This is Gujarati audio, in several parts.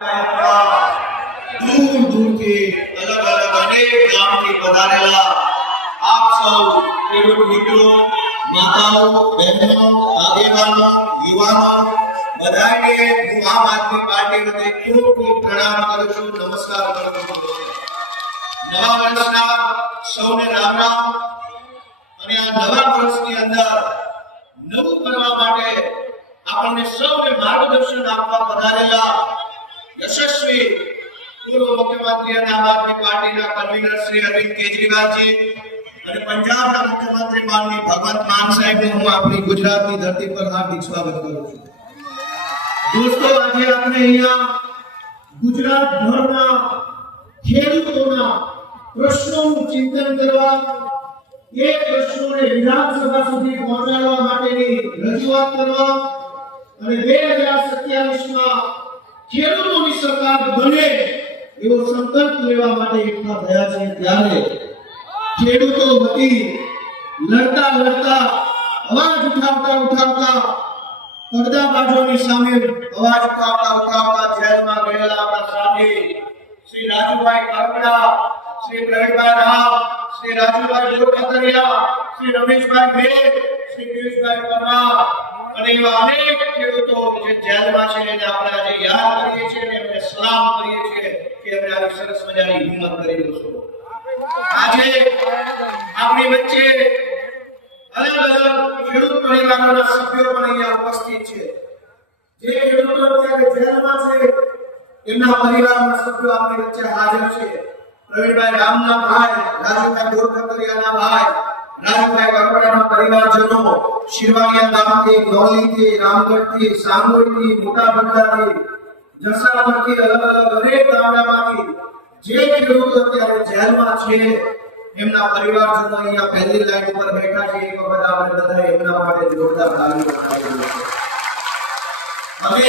दूर दूर થી અલગ અલગ અનેક ગામથી પધારેલા આપ સૌ ખેડૂત મિત્રો, માતાઓ, બહેનો, આગેવાનો, યુવાનો બધાને હું આમ આદમી પાર્ટી વતી ખૂબ ખૂબ પ્રણામ કરું છું, નમસ્કાર કરું છું. નવા વર્ષના સૌને રામ રામ. અને આ નવા વર્ષની અંદર નવું કરવા માટે આપણને સૌને માર્ગદર્શન આપવા પધારેલા યશસ્વી પૂર્વ મુખ્યમંત્રી અને આમ આદમી પાર્ટીના કન્વીનર શ્રી અરવિંદ કેજરીવાલજી અને પંજાબના મુખ્યમંત્રી માનની ભગવંત માન સાહેબનું હું આપણી ગુજરાતની ધરતી પર હાર્દિક સ્વાગત કરું છું. દોસ્તો, આજે આપણે અહીંયા ગુજરાત ભરના ખેડૂતોના પ્રશ્નોનું ચિંતન કરવા, એ પ્રશ્નોને વિધાનસભા સુધી પહોંચાડવા માટેની રજૂઆત કરવા અને 2027માં ખેડૂતોની સરકાર બને એવો સંકલ્પ લેવા માટે એકઠા થયા છે. ત્યારે ખેડૂતો વતી લડતા લડતા, અવાજ ઉઠાવતા પડદાબાજોની સામે અવાજ ઉઠાવતા જેલમાં ગયેલા આપણા સાથી શ્રી રાજુભાઈ કરપડા, શ્રી પ્રવીણભાઈ રાવ, શ્રી રાજુભાઈ જોરખતરિયા, શ્રી રમેશભાઈ મેર, શ્રી પિયુષભાઈ પરમાર અને એવા અનેક ખેડૂતો જે જેલમાં છે એને આપણે આજે યાદ કરીએ છીએ અને એમને સલામ કરીએ છીએ કે એમણે આવી સરસ મજાની હિંમત કરી દોસ્તો. આજે આપણી વચ્ચે અલગ અલગ ખેડૂત પરિવારોના સભ્યો પણ અહીંયા ઉપસ્થિત છે. જે ખેડૂતો અત્યારે જેલમાં છે એમના પરિવારના સભ્યો આપણી વચ્ચે હાજર છે. પ્રવીણભાઈ રામના ભાઈ, રાજુભાઈ જોરખતરિયાના ભાઈ, રાજુભાઈ કરપડાના પરિવારજનો, શિરવાણિયા ગામથી, નોલીથી, રામગઢથી, સાંગોળથી, મોટા બંડાથી, જસાવરથી, અલગ અલગ અનેક ગામડામાંથી જે ખેડૂતો અત્યારે જેલમાં છે એમના પરિવારજનો અહીંયા પહેલી લાઈન ઉપર બેઠા છે. એક વખત આપણે બધા એમના માટે જોરદાર તાળીઓ પાડીએ. હવે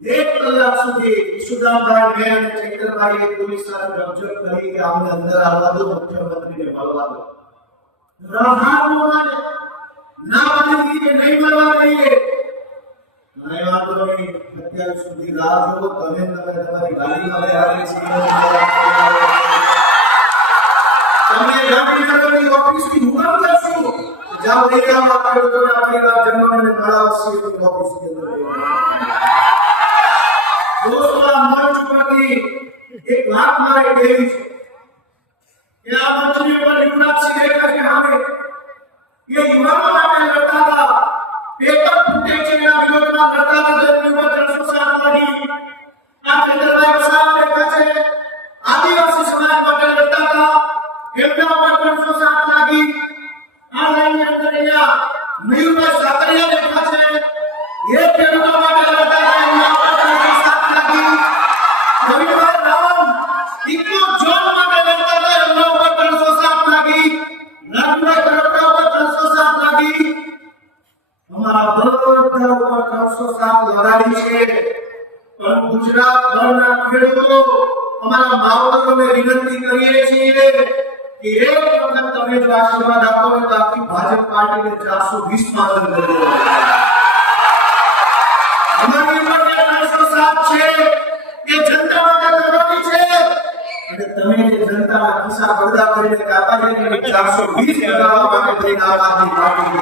1 કલાક સુધી ઈશુદાનભાઈ મેર અને ચૈતરભાઈએ પોલીસ સાથે રજૂઆત કરી કે આમને અંદર આવવા દો, મુખ્યમંત્રીને મળવા દો. રાહતોમાં ના બની કે નહીં મળવા દઈએ. મને વાંધો નહીં, અત્યાર સુધી રાહ જુઓ. તમે તમારી ગાડીમાં બેહાડી છે, તમને ગાંધીનગરની ઓફિસથી હુકમ કરશું જાઓ લઈ આવો ખેડૂતોના પરિવારજનોને મળાવો સીએમની ઓફિસની અંદર. દોસ્તો, આ મંચ પરથી એક વાત મારે કહેવી છે કે આ મંચની ઉપર યુવરાજસિંહ રેખા કે સામે એ યુવાનો માટે લડતા હતા, પેપર ફૂટે છે એના વિરોધમાં લડતા હતા. જેમની ઉપર 307 લાગી. આ ચંદ્રભાઈ વસાવા રેખા છે, આદિવાસી સમાજ માટે લડતા હતા, એમના ઉપર 307 લાગી. આ લાઈનની અંદર અહીંયા મયુરભાઈ સાકરિયા રેખા છે, એ ખેડૂતો માટે લડતા હતા, એમના ઉપર 307 લાગી. રવિભાઈ રામ ઇકો ઝોન માટે લડતા હતા, એમના ઉપર 307 લાગી. રાજુભાઈ કરપડા ઉપર 307 લાગી. અમારા બધા ઉપર 307 લગાડી છે. પણ ગુજરાત ભરના ખેડૂતો, અમારા માવતરોને વિનંતી કરીએ છીએ કે એક વખત તમે જો આશીર્વાદ આપો ને તો આખી ભાજપ પાર્ટીને 420 માં બંધ કરી દો. અમારી ઉપર 307 છે એ જનતા માટે કરવાની છે અને તમે જે જનતાના ખિસ્સા પડદા કરીને કાપા છે એને 420 કરવા માટે થઈને આ પાર્ટી